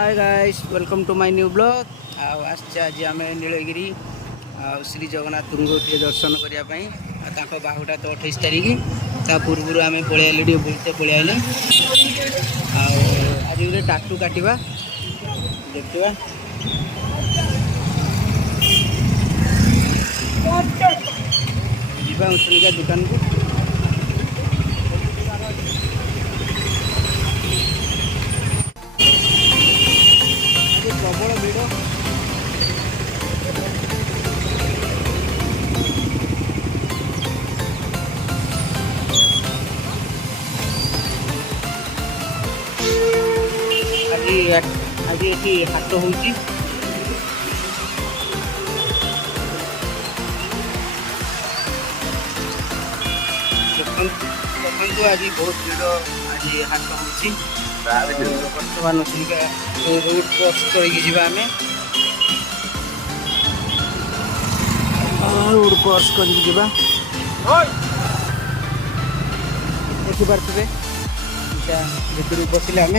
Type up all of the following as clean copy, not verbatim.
hi guys welcome to my new blog आज आम नीलगिरी श्री जगन्नाथ गोटे दर्शन करने बाहुटा तो 28 तारिख ता पूर्व आम पलैलु टे बुलते पलैले आज गोटे टाटू काटा देखा जीवा उचलिका दुकान को प्रबल भिड़ आज ये हाट हो देखो आज बहुत भिड़ आज हाट हो बर्तमान चिलिका रोड क्रॉस करके रोड क्रॉस कर देखिपे भर बसले आम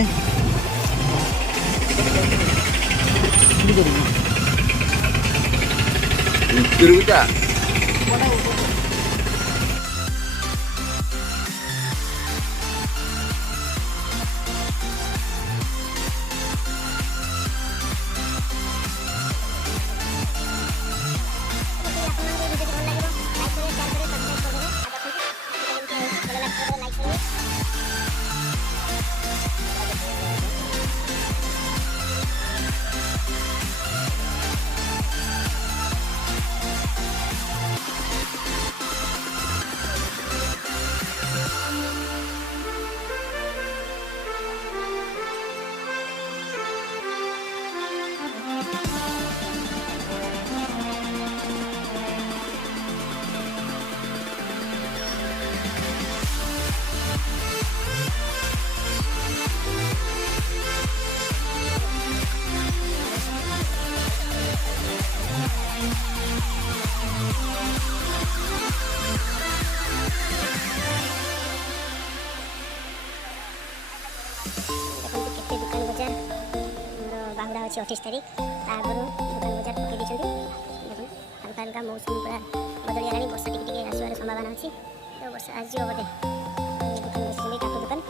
बाहुड़ा अच्छे 28 तारिख आगुरी दुकान बजार पकई देखो हल्का हल्का मौसम पूरा बदली गला वर्षा टी आसवार संभावना अच्छी तो वर्षा आज बोधे दुकान बस टाटू दुकान